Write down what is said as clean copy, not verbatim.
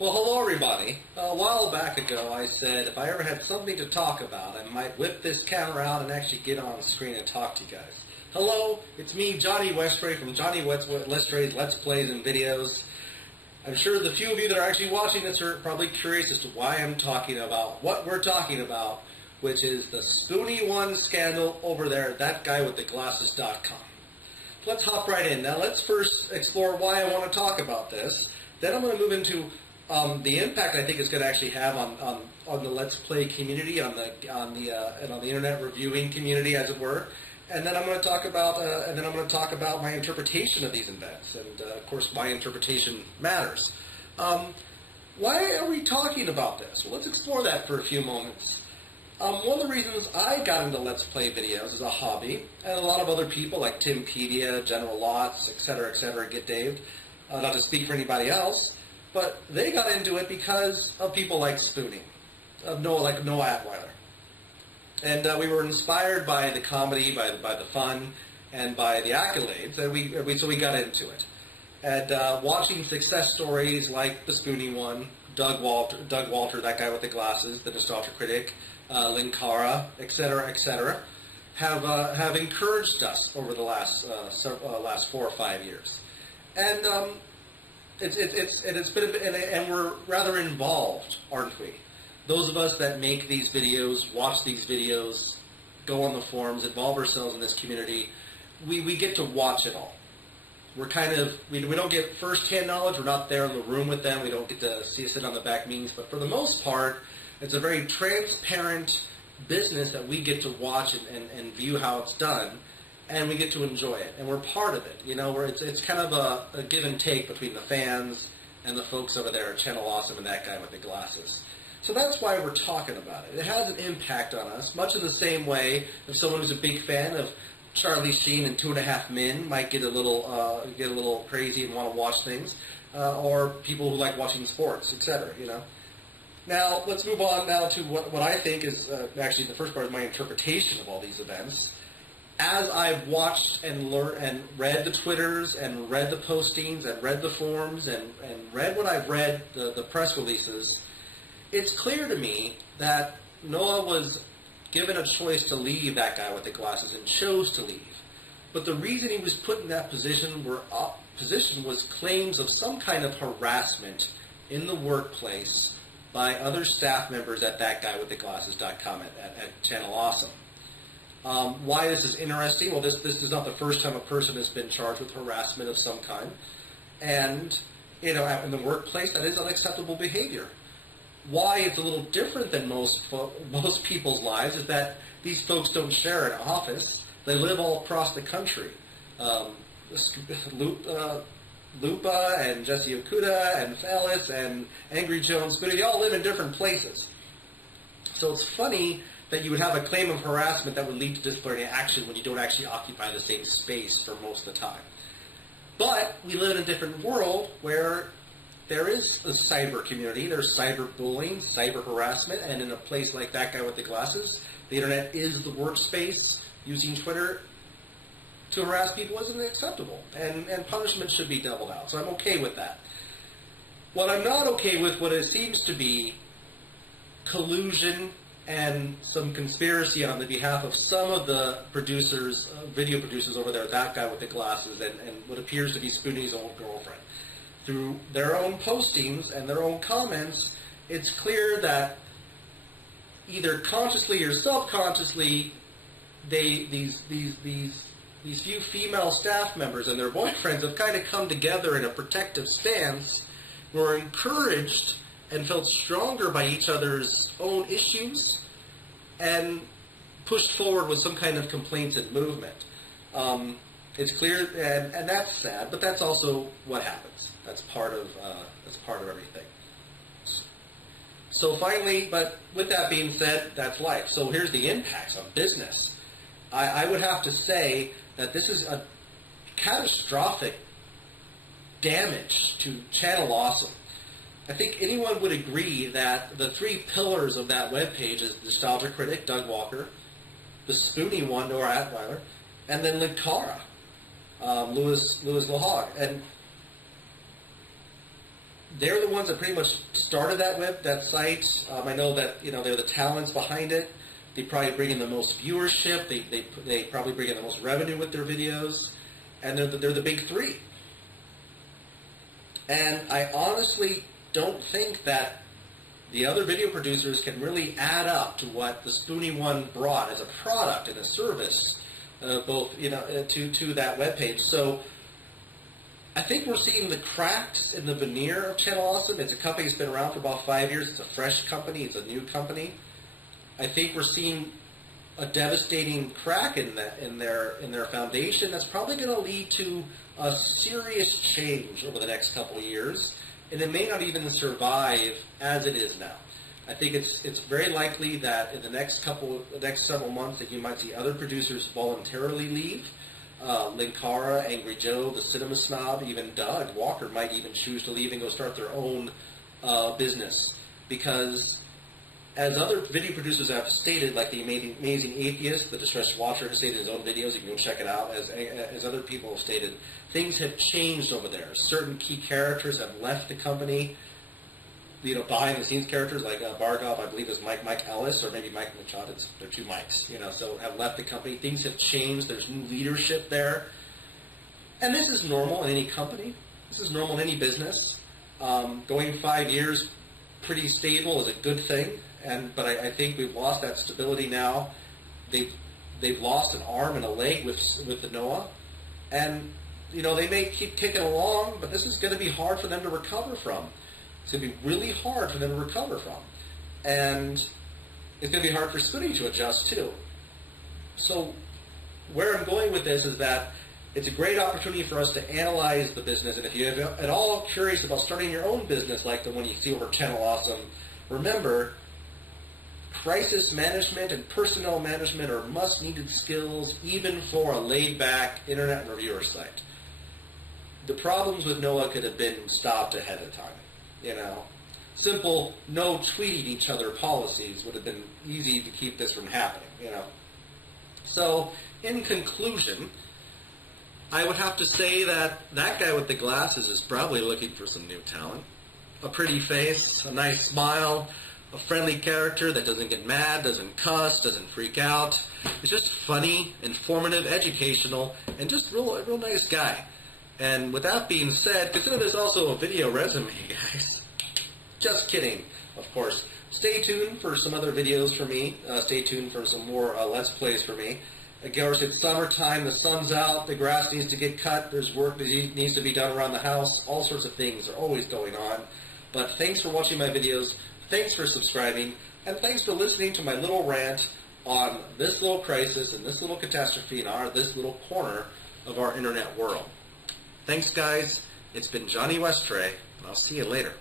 Well, hello everybody. A while back ago I said if I ever had something to talk about, I might whip this camera out and actually get on screen and talk to you guys. Hello, it's me, Johnny Westray from Johnny Westray's Let's Plays and Videos. I'm sure the few of you that are actually watching this are probably curious as to why I'm talking about what we're talking about, which is the Spoony1 scandal over there at thatguywiththeglasses.com. Let's hop right in. Now let's first explore why I want to talk about this. Then I'm going to move into the impact I think it's going to actually have on the Let's Play community, on the internet reviewing community, as it were. And then I'm going to talk about my interpretation of these events, and of course my interpretation matters. Why are we talking about this? Well, let's explore that for a few moments. One of the reasons I got into Let's Play videos as a hobby, and a lot of other people like Timpedia, General Lots, etc., Get Daved, not to speak for anybody else, but they got into it because of people like Spoony, Noah Atweiler. And we were inspired by the comedy, by the fun, and by the accolades, and so we got into it. And watching success stories like the Spoony one, Doug Walter, that guy with the glasses, the nostalgia critic, Linkara, etc., have encouraged us over the last 4 or 5 years. And and we're rather involved, aren't we? Those of us that make these videos, watch these videos, go on the forums, involve ourselves in this community, we get to watch it all. We're we don't get first-hand knowledge, we're not there in the room with them, we don't get to sit on the back meetings, but for the most part, it's a very transparent business that we get to watch and view how it's done, and we get to enjoy it, and we're part of it. You know, where it's kind of a give and take between the fans and the folks over there at Channel Awesome and That Guy with the Glasses. So that's why we're talking about it. It has an impact on us, much in the same way if someone who's a big fan of Charlie Sheen and 2.5 Men might get a little crazy and want to watch things, or people who like watching sports, etc. You know. Now let's move on now to what I think is actually the first part of my interpretation of all these events. As I've watched and learned and read the Twitters and read the postings and read the forums and read what I've read, the press releases, it's clear to me that Noah was given a choice to leave That Guy with the Glasses and chose to leave. But the reason he was put in that position was claims of some kind of harassment in the workplace by other staff members at thatguywiththeglasses.com at Channel Awesome. Why this is interesting? Well, this is not the first time a person has been charged with harassment of some kind. And, you know, in the workplace, that is unacceptable behavior. Why it's a little different than most people's lives is that these folks don't share an office. They live all across the country. Lupa and Jesse Okuda and Phallus and Angry Jones, but they all live in different places. So it's funny that you would have a claim of harassment that would lead to disciplinary action when you don't actually occupy the same space for most of the time. But we live in a different world where there is a cyber community, there's cyber bullying, cyber harassment, and in a place like That Guy with the Glasses, the internet is the workspace. Using Twitter to harass people isn't acceptable, and punishment should be doubled out. So I'm okay with that. What I'm not okay with, what it seems to be collusion and some conspiracy on the behalf of some of the producers, video producers over there, That Guy with the Glasses, and what appears to be Spoony's old girlfriend. Through their own postings and their own comments, it's clear that either consciously or subconsciously, these few female staff members and their boyfriends have kind of come together in a protective stance, were encouraged and felt stronger by each other's own issues, and pushed forward with some kind of complaints and movement. It's clear, and that's sad, but that's also what happens. That's part of everything. So finally, but with that being said, that's life. So here's the impacts on business. I would have to say that this is a catastrophic damage to Channel Awesome. I think anyone would agree that the 3 pillars of that webpage is Nostalgia Critic, Doug Walker, the Spoony one, Noah Atweiler, and then Linkara, Louis Lahog. And they're the ones that pretty much started that site. I know that they're the talents behind it. They probably bring in the most viewership. They probably bring in the most revenue with their videos, and they're the big three. And I honestly don't think that the other video producers can really add up to what the Spoony one brought as a product and a service, both to that webpage. So I think we're seeing the cracks in the veneer of Channel Awesome. It's a company that's been around for about 5 years. It's a fresh company. It's a new company. I think we're seeing a devastating crack in their foundation that's probably going to lead to a serious change over the next couple of years, and it may not even survive as it is now. I think it's very likely that in the next several months that you might see other producers voluntarily leave. Linkara, Angry Joe, the Cinema Snob, even Doug Walker might even choose to leave and go start their own business, because as other video producers have stated, like the Amazing Atheist, the Distressed Watcher has stated in his own videos, you can go check it out, as other people have stated, things have changed over there. Certain key characters have left the company, behind the scenes characters like Bargov, I believe is Mike Ellis, or maybe Mike Machado, they're two Mikes, so have left the company. Things have changed, there's new leadership there. And this is normal in any company. This is normal in any business. Going 5 years pretty stable is a good thing. But I think we've lost that stability now. They've lost an arm and a leg with the Noah, and they may keep kicking along, but this is going to be hard for them to recover from. It's going to be really hard for them to recover from, and it's going to be hard for Spoony to adjust too. So where I'm going with this is that it's a great opportunity for us to analyze the business, and if you're at all curious about starting your own business like the one you see over Channel Awesome, remember, crisis management and personnel management are must-needed skills even for a laid-back internet reviewer site. The problems with Noah could have been stopped ahead of time. Simple no tweeting each other policies would have been easy to keep this from happening. So, in conclusion, I would have to say that guy with the glasses is probably looking for some new talent. A pretty face, a nice smile, a friendly character that doesn't get mad, doesn't cuss, doesn't freak out. It's just funny, informative, educational, and just a real nice guy. And with that being said, consider this also a video resume, guys. Just kidding, of course. Stay tuned for some other videos for me. Stay tuned for some more Let's Plays for me. Of course, it's summertime, the sun's out, the grass needs to get cut, there's work that needs to be done around the house, all sorts of things are always going on. But thanks for watching my videos. Thanks for subscribing, and thanks for listening to my little rant on this little crisis and this little catastrophe in this little corner of our internet world. Thanks, guys. It's been Johnny Westray, and I'll see you later.